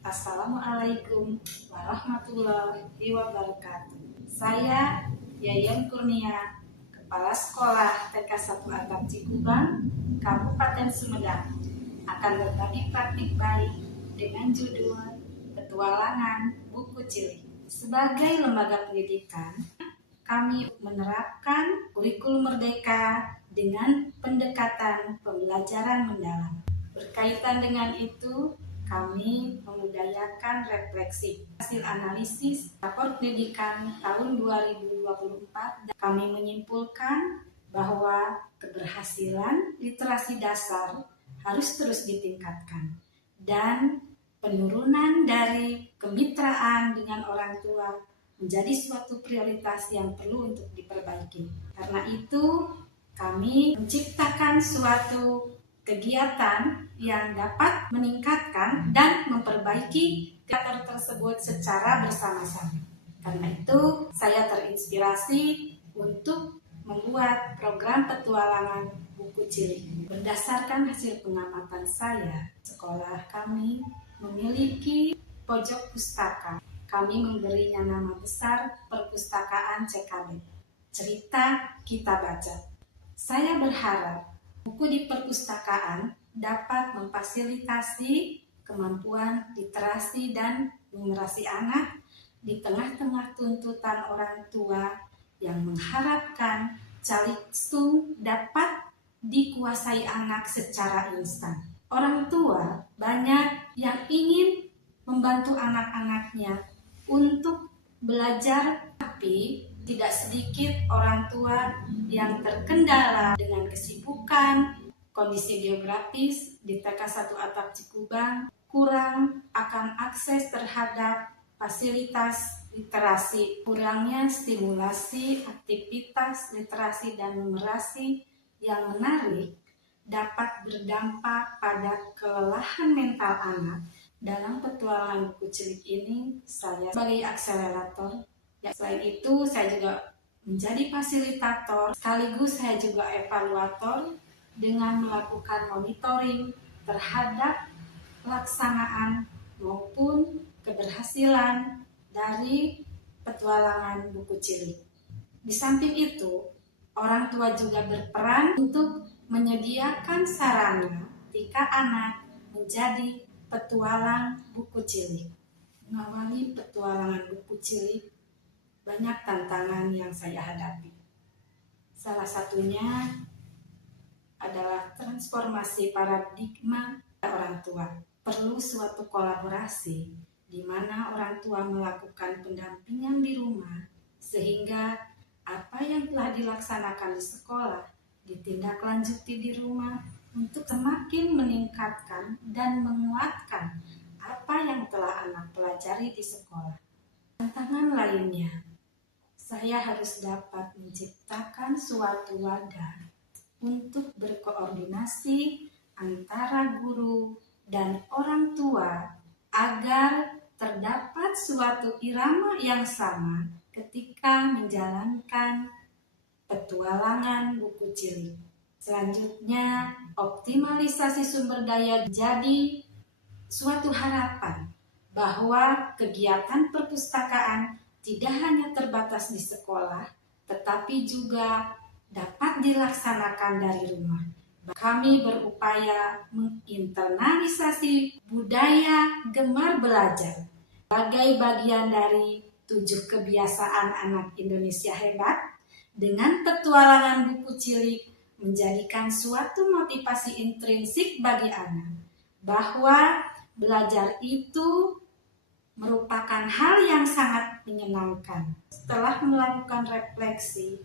Assalamualaikum warahmatullahi wabarakatuh. Saya Yayan Kurnia, Kepala Sekolah TK 1 Atap Cikubang, Kabupaten Sumedang, akan berbagi praktik baik dengan judul Petualangan Buku Cilik. Sebagai lembaga pendidikan, kami menerapkan kurikulum merdeka dengan pendekatan pembelajaran mendalam. Berkaitan dengan itu, kami memudayakan refleksi hasil analisis rapor pendidikan tahun 2024 dan kami menyimpulkan bahwa keberhasilan literasi dasar harus terus ditingkatkan dan penurunan dari kemitraan dengan orang tua menjadi suatu prioritas yang perlu untuk diperbaiki. Karena itu, kami menciptakan suatu kegiatan yang dapat meningkatkan dan memperbaiki kegiatan tersebut secara bersama-sama. Karena itu, saya terinspirasi untuk membuat program petualangan buku cilik. Berdasarkan hasil pengamatan saya, sekolah kami memiliki pojok pustaka. Kami memberinya nama besar Perpustakaan CKB, Cerita Kita Baca. Saya berharap buku di perpustakaan dapat memfasilitasi kemampuan literasi dan numerasi anak di tengah-tengah tuntutan orang tua yang mengharapkan calistung dapat dikuasai anak secara instan. Orang tua banyak yang ingin membantu anak-anaknya untuk belajar, tapi tidak sedikit orang tua yang terkendala dengan kesibukan, kondisi geografis di TK 1 Atap Cikubang, kurang akan akses terhadap fasilitas literasi, kurangnya stimulasi aktivitas literasi dan numerasi yang menarik dapat berdampak pada kelelahan mental anak. Dalam petualangan buku cilik ini, saya sebagai akselerator. Selain itu, saya juga menjadi fasilitator, sekaligus saya juga evaluator dengan melakukan monitoring terhadap pelaksanaan maupun keberhasilan dari petualangan buku cilik. Di samping itu, orang tua juga berperan untuk menyediakan sarana ketika anak menjadi petualang buku cilik. Mengawali petualangan buku cilik, banyak tantangan yang saya hadapi. Salah satunya adalah transformasi paradigma orang tua. Perlu suatu kolaborasi di mana orang tua melakukan pendampingan di rumah sehingga apa yang telah dilaksanakan di sekolah ditindaklanjuti di rumah untuk semakin meningkatkan dan menguatkan apa yang telah anak pelajari di sekolah. Tantangan lainnya, saya harus dapat menciptakan suatu wadah untuk berkoordinasi antara guru dan orang tua agar terdapat suatu irama yang sama ketika menjalankan petualangan buku cilik. Selanjutnya, optimalisasi sumber daya jadi suatu harapan bahwa kegiatan perpustakaan tidak hanya terbatas di sekolah, tetapi juga dapat dilaksanakan dari rumah. Kami berupaya menginternalisasi budaya gemar belajar sebagai bagian dari 7 kebiasaan anak Indonesia hebat. Dengan petualangan buku cilik menjadikan suatu motivasi intrinsik bagi anak bahwa belajar itu merupakan hal yang sangat menyenangkan. Setelah melakukan refleksi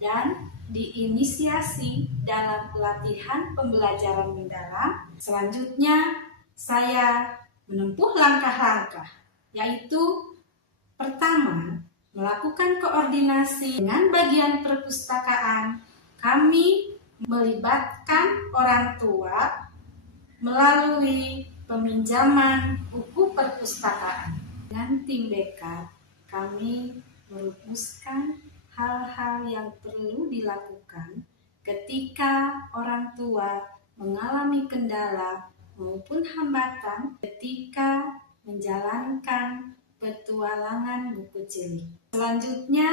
dan diinisiasi dalam pelatihan pembelajaran mendalam, selanjutnya saya menempuh langkah-langkah, yaitu pertama, melakukan koordinasi dengan bagian perpustakaan. Kami melibatkan orang tua melalui peminjaman buku perpustakaan. Dengan tim BK, kami merumuskan hal-hal yang perlu dilakukan ketika orang tua mengalami kendala maupun hambatan ketika menjalankan petualangan buku cilik. Selanjutnya,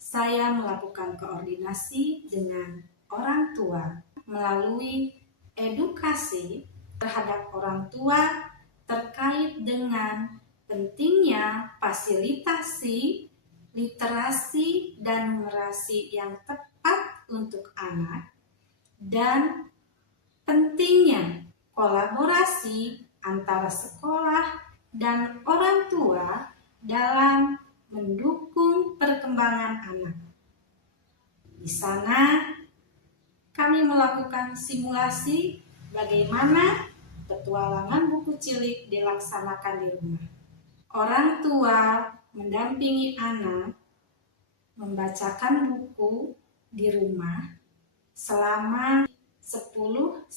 saya melakukan koordinasi dengan orang tua melalui edukasi terhadap orang tua terkait dengan pentingnya fasilitasi literasi dan numerasi yang tepat untuk anak dan pentingnya kolaborasi antara sekolah dan orang tua dalam mendukung perkembangan anak. Di sana, kami melakukan simulasi bagaimana petualangan buku cilik dilaksanakan di rumah. Orang tua mendampingi anak membacakan buku di rumah selama 10-15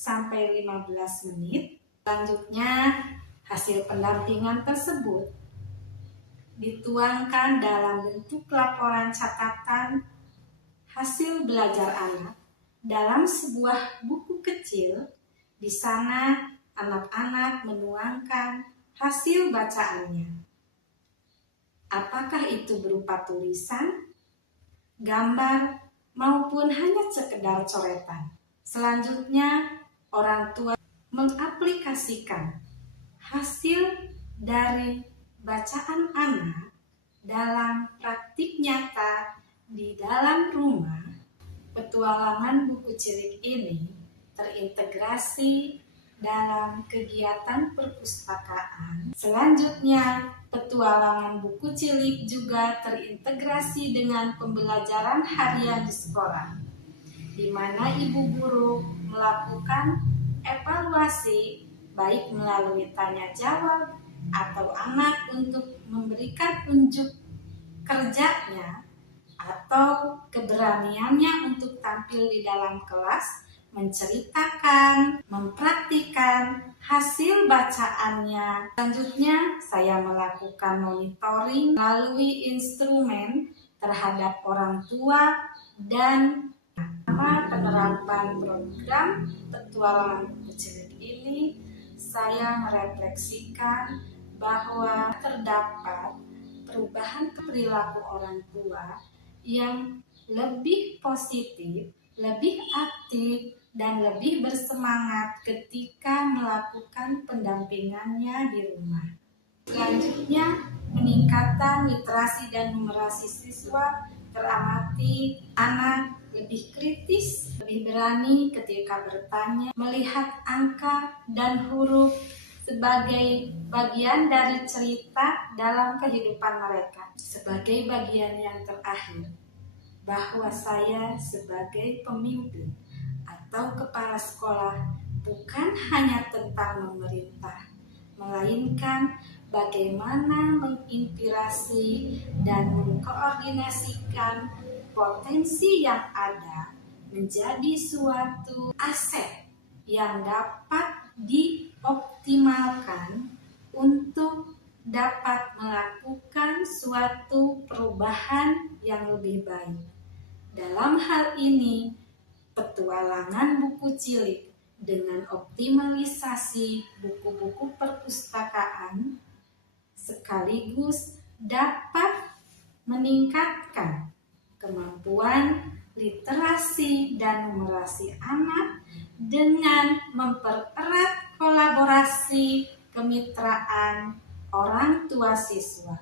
menit. Selanjutnya, hasil pendampingan tersebut dituangkan dalam bentuk laporan catatan hasil belajar anak dalam sebuah buku kecil. Di sana, anak-anak menuangkan hasil bacaannya. Apakah itu berupa tulisan, gambar, maupun hanya sekedar coretan. Selanjutnya, orang tua mengaplikasikan hasil dari bacaan anak dalam praktik nyata di dalam rumah. Petualangan buku cilik ini terintegrasi dalam kegiatan perpustakaan. Selanjutnya, petualangan buku cilik juga terintegrasi dengan pembelajaran harian di sekolah, di mana ibu guru melakukan evaluasi baik melalui tanya jawab atau anak untuk memberikan unjuk kerjanya atau keberaniannya untuk tampil di dalam kelas, menceritakan, mempraktikkan hasil bacaannya. Selanjutnya, saya melakukan monitoring melalui instrumen terhadap orang tua dan penerapan program petualangan buku cilik ini. Saya merefleksikan bahwa terdapat perubahan perilaku orang tua yang lebih positif, lebih aktif, dan lebih bersemangat ketika melakukan pendampingannya di rumah. Selanjutnya, peningkatan literasi dan numerasi siswa teramati anak lebih kritis, lebih berani ketika bertanya, melihat angka dan huruf sebagai bagian dari cerita dalam kehidupan mereka. Sebagai bagian yang terakhir, bahwa saya sebagai pemimpin atau kepala sekolah bukan hanya tentang memerintah, melainkan bagaimana menginspirasi dan mengkoordinasikan potensi yang ada menjadi suatu aset yang dapat dioptimalkan untuk dapat melakukan suatu perubahan yang lebih baik. Dalam hal ini, petualangan buku cilik dengan optimalisasi buku-buku perpustakaan sekaligus dapat meningkatkan kemampuan literasi dan numerasi anak dengan mempererat kolaborasi kemitraan orang tua siswa.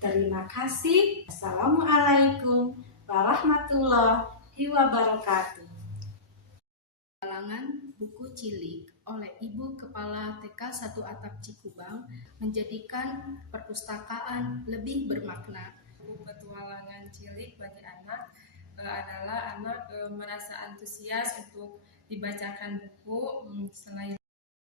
Terima kasih. Assalamualaikum warahmatullahi wabarakatuh. Kalangan buku cilik oleh Ibu Kepala TK 1 Atap Cikubang menjadikan perpustakaan lebih bermakna. Petualangan cilik bagi anak adalah anak merasa antusias untuk dibacakan buku. Selain